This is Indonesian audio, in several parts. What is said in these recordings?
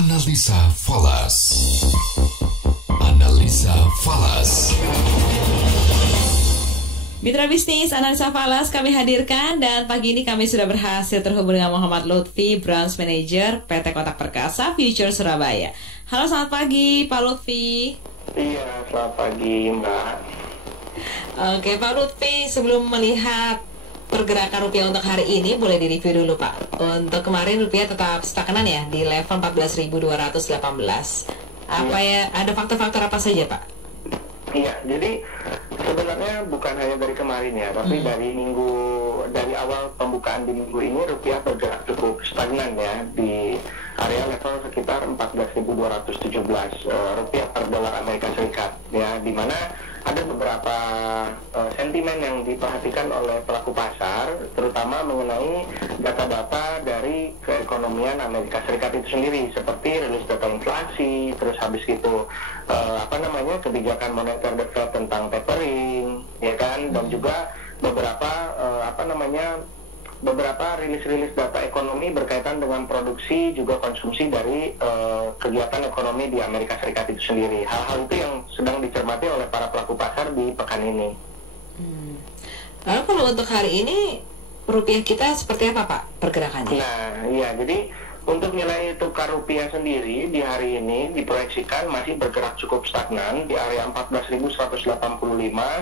Analisa Falas. Analisa Falas. Mitra bisnis Analisa Falas kami hadirkan, dan pagi ini kami sudah berhasil terhubung dengan Muhammad Lutfi, Branch Manager PT Kotak Perkasa Future Surabaya. Halo, selamat pagi Pak Lutfi. Iya, selamat pagi Mbak. Oke Pak Lutfi, sebelum melihat pergerakan rupiah untuk hari ini, boleh direview dulu Pak. Untuk kemarin rupiah tetap stagnan ya di level 14.218. Apa ya, ada faktor-faktor apa saja Pak? Iya, jadi sebenarnya bukan hanya dari kemarin ya, tapi dari awal pembukaan di minggu ini rupiah bergerak cukup stagnan ya di area level sekitar 14.217 rupiah per dolar Amerika Serikat ya, di mana ada beberapa sentimen yang diperhatikan oleh pelaku pasar, terutama mengenai data-data dari keekonomian Amerika Serikat itu sendiri, seperti rilis data inflasi, terus habis itu kebijakan moneter The Fed tentang tapering, ya kan, dan juga beberapa rilis-rilis data ekonomi berkaitan dengan produksi juga konsumsi dari kegiatan ekonomi di Amerika Serikat itu sendiri. Hal-hal itu yang sedang dicermati oleh para pelaku pasar di pekan ini. Lalu kalau untuk hari ini rupiah kita seperti apa Pak pergerakannya? Nah, iya, jadi untuk nilai tukar rupiah sendiri di hari ini diproyeksikan masih bergerak cukup stagnan di area 14.185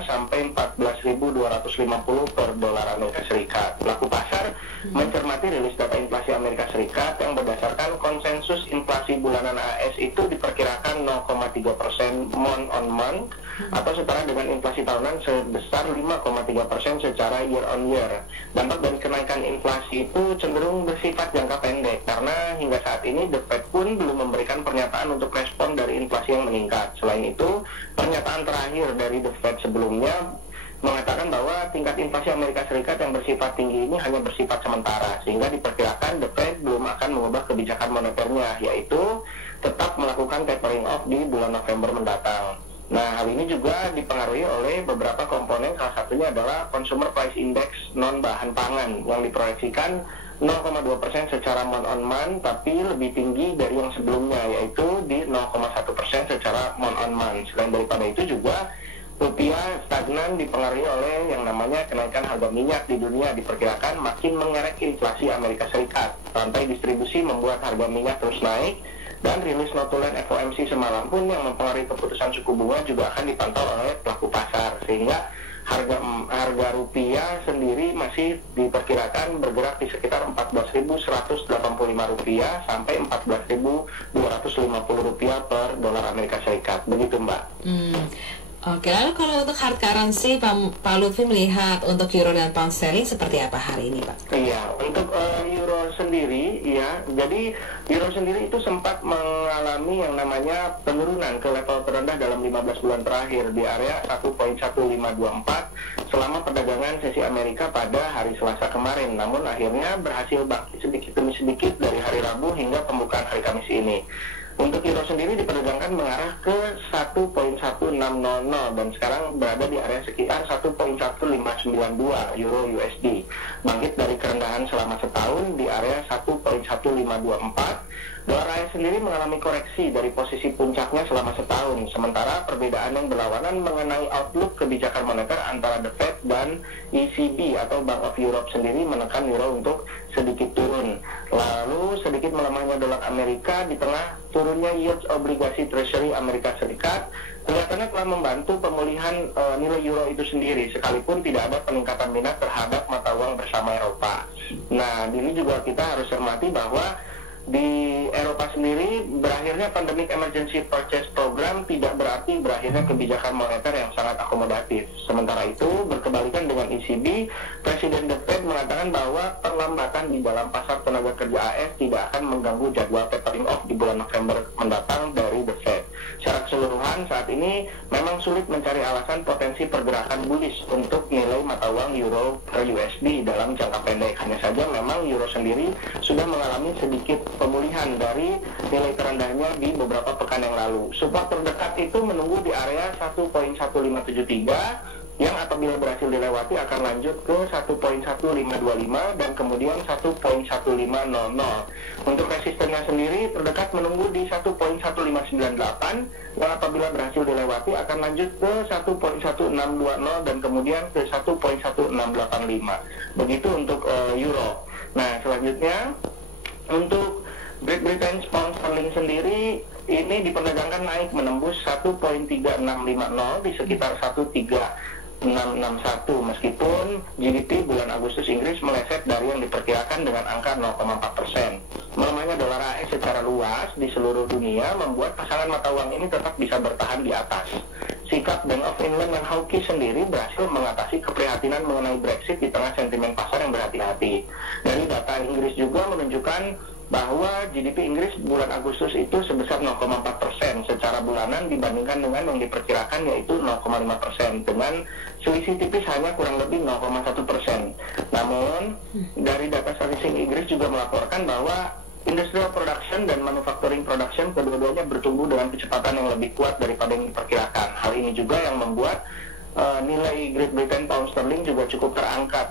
sampai 14.250 per dolar Amerika Serikat. Pelaku pasar mencermati rilis data inflasi Amerika Serikat yang berdasarkan konsensus inflasi bulanan AS itu diperkirakan 0,3% month on month atau setara dengan inflasi tahunan sebesar 5,3% secara year on year. Dampak dari kenaikan inflasi itu cenderung bersifat jangka pendek karena hingga saat ini The Fed pun belum memberikan pernyataan untuk respon dari inflasi yang meningkat. Selain itu, pernyataan terakhir dari The Fed sebelumnya mengatakan bahwa tingkat inflasi Amerika Serikat yang bersifat tinggi ini hanya bersifat sementara, sehingga diperkirakan The Fed belum akan mengubah kebijakan moneternya, yaitu tetap melakukan tapering off di bulan November mendatang. Nah, hal ini juga dipengaruhi oleh beberapa komponen, salah satunya adalah Consumer Price Index non bahan pangan yang diproyeksikan 0,2% secara month on month, tapi lebih tinggi dari yang sebelumnya, yaitu di 0,1% secara month on month. Selain daripada itu juga rupiah stagnan dipengaruhi oleh yang namanya kenaikan harga minyak di dunia, diperkirakan makin mengerek inflasi Amerika Serikat. Rantai distribusi membuat harga minyak terus naik, dan rilis notulen FOMC semalam pun yang mempengaruhi keputusan suku bunga juga akan dipantau oleh pelaku pasar, sehingga harga rupiah sendiri masih diperkirakan bergerak di sekitar 14.185 rupiah sampai 14.250 rupiah per dolar Amerika Serikat. Begitu Mbak. Oke, lalu kalau untuk hard currency, Pak Lutfi melihat untuk euro dan pound sterling seperti apa hari ini, Pak? Iya, untuk euro sendiri, ya, jadi euro sendiri itu sempat mengalami yang namanya penurunan ke level terendah dalam 15 bulan terakhir di area 1.1524 selama perdagangan sesi Amerika pada hari Selasa kemarin. Namun akhirnya berhasil bangkit sedikit demi sedikit dari hari Rabu hingga pembukaan hari Kamis ini. Untuk euro sendiri diperdagangkan mengarah ke 1.1600 dan sekarang berada di area sekitar 1.1592 euro USD. Bangkit dari kerendahan selama setahun di area 1.1524. Dolar AS sendiri mengalami koreksi dari posisi puncaknya selama setahun, sementara perbedaan yang berlawanan mengenai outlook kebijakan moneter antara The Fed dan ECB atau Bank of Europe sendiri menekan euro untuk sedikit turun. Lalu sedikit melemahnya dolar Amerika di tengah turunnya yield obligasi Treasury Amerika Serikat kelihatannya telah membantu pemulihan nilai euro itu sendiri, sekalipun tidak ada peningkatan minat terhadap mata uang bersama Eropa. Nah, ini juga kita harus cermati bahwa di Eropa sendiri, berakhirnya Pandemic Emergency Purchase Program tidak berarti berakhirnya kebijakan moneter yang sangat akomodatif. Sementara itu, berkebalikan dengan ECB, Presiden The Fed mengatakan bahwa perlambatan di dalam pasar tenaga kerja AS tidak akan mengganggu jadwal tapering off di bulan November mendatang dari The Fed. Secara keseluruhan, saat ini memang sulit mencari alasan potensi pergerakan bullish untuk nilai mata uang euro per USD dalam jangka pendek. Hanya saja memang euro sendiri sudah mengalami sedikit pemulihan dari nilai terendahnya di beberapa pekan yang lalu. Support terdekat itu menunggu di area 1.1573 yang apabila berhasil dilewati akan lanjut ke 1.1525 dan kemudian 1.1500. Untuk resistennya sendiri terdekat menunggu di 1.1598 yang apabila berhasil dilewati akan lanjut ke 1.1620 dan kemudian ke 1.1685. Begitu untuk euro. Nah, selanjutnya untuk Great Britain pound sterling sendiri ini diperdagangkan naik menembus 1.3650 di sekitar 1.3661 meskipun GDP bulan Agustus Inggris meleset dari yang diperkirakan dengan angka 0,4%. Melemahnya dolar AS secara luas di seluruh dunia membuat pasangan mata uang ini tetap bisa bertahan di atas. Sikap Bank of England dan hawkish sendiri berhasil mengatasi keprihatinan mengenai Brexit di tengah sentimen pasar yang berhati-hati. Dari data Inggris juga menunjukkan bahwa GDP Inggris bulan Agustus itu sebesar 0,4% secara bulanan dibandingkan dengan yang diperkirakan yaitu 0,5% dengan selisih tipis hanya kurang lebih 0,1%. Namun dari data statistik Inggris juga melaporkan bahwa industrial production dan manufacturing production kedua-duanya bertumbuh dengan kecepatan yang lebih kuat daripada yang diperkirakan. Hal ini juga yang membuat nilai Great Britain pound sterling juga cukup terangkat.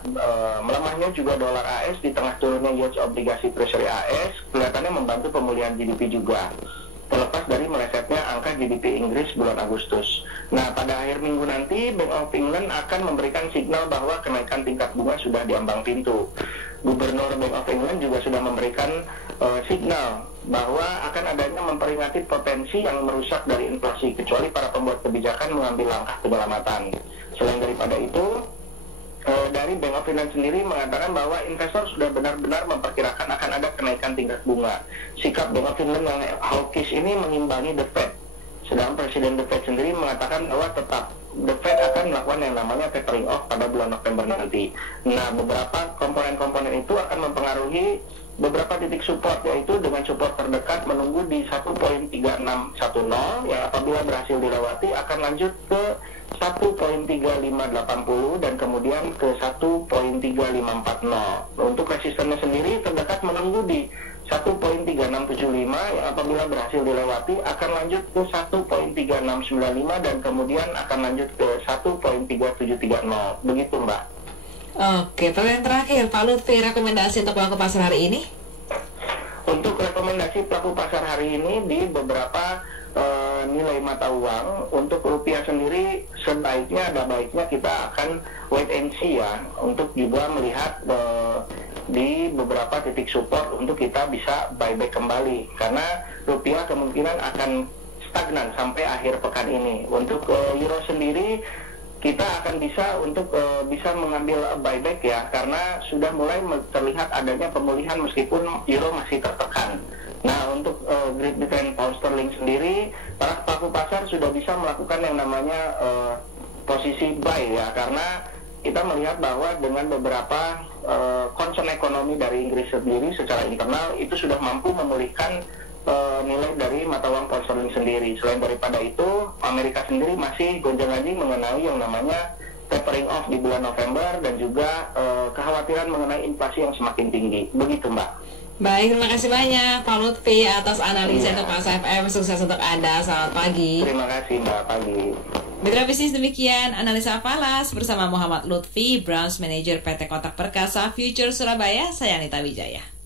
Melemahnya juga dolar AS di tengah turunnya yield obligasi treasury AS kelihatannya membantu pemulihan GDP juga, terlepas dari melesetnya angka GDP Inggris bulan Agustus. Nah, pada akhir minggu nanti Bank of England akan memberikan signal bahwa kenaikan tingkat bunga sudah diambang pintu. Gubernur Bank of England juga sudah memberikan signal bahwa akan adanya memperingati potensi yang merusak dari inflasi kecuali para pembuat kebijakan mengambil langkah penyelamatan. Selain daripada itu, dari Bank of England sendiri mengatakan bahwa investor sudah benar-benar memperkirakan akan ada kenaikan tingkat bunga. Sikap Bank of England yang hawkish ini mengimbangi The Fed. Sedangkan Presiden The Fed sendiri mengatakan bahwa tetap The Fed akan melakukan yang namanya tapering off pada bulan November nanti. Nah, beberapa komponen-komponen itu akan mempengaruhi beberapa titik support, yaitu dengan support terdekat menunggu di 1.3610 yang apabila berhasil dilewati akan lanjut ke 1.3580 dan kemudian ke 1.3540. Untuk resistennya sendiri terdekat menunggu di 1.3675 yang apabila berhasil dilewati akan lanjut ke 1.3695 dan kemudian akan lanjut ke 1.3730. Begitu, Mbak. Oke, pertanyaan terakhir, Pak Lutfi, rekomendasi untuk pelaku pasar hari ini? Untuk rekomendasi pelaku pasar hari ini di beberapa nilai mata uang, untuk rupiah sendiri sebaiknya ada baiknya kita akan wait and see ya, untuk juga melihat di beberapa titik support untuk kita bisa buyback kembali, karena rupiah kemungkinan akan stagnan sampai akhir pekan ini. Untuk euro sendiri kita akan bisa untuk bisa mengambil buyback ya, karena sudah mulai terlihat adanya pemulihan meskipun euro masih tertekan. Nah, untuk Great Britain pound sterling sendiri, para pelaku pasar sudah bisa melakukan yang namanya posisi buy ya, karena kita melihat bahwa dengan beberapa concern ekonomi dari Inggris sendiri secara internal itu sudah mampu memulihkan nilai dari mata uang pound sterling sendiri. Selain daripada itu, Amerika sendiri masih gonjang-ganjing mengenai yang namanya tapering off di bulan November dan juga kekhawatiran mengenai inflasi yang semakin tinggi. Begitu, Mbak. Baik, terima kasih banyak Pak Lutfi atas analisa untuk Mas FM. Sukses untuk Anda, selamat pagi. Terima kasih, Mbak. Pagi. Mitra bisnis, demikian analisa Falas bersama Muhammad Lutfi, Branch Manager PT Kotak Perkasa Future Surabaya. Saya Anita Wijaya.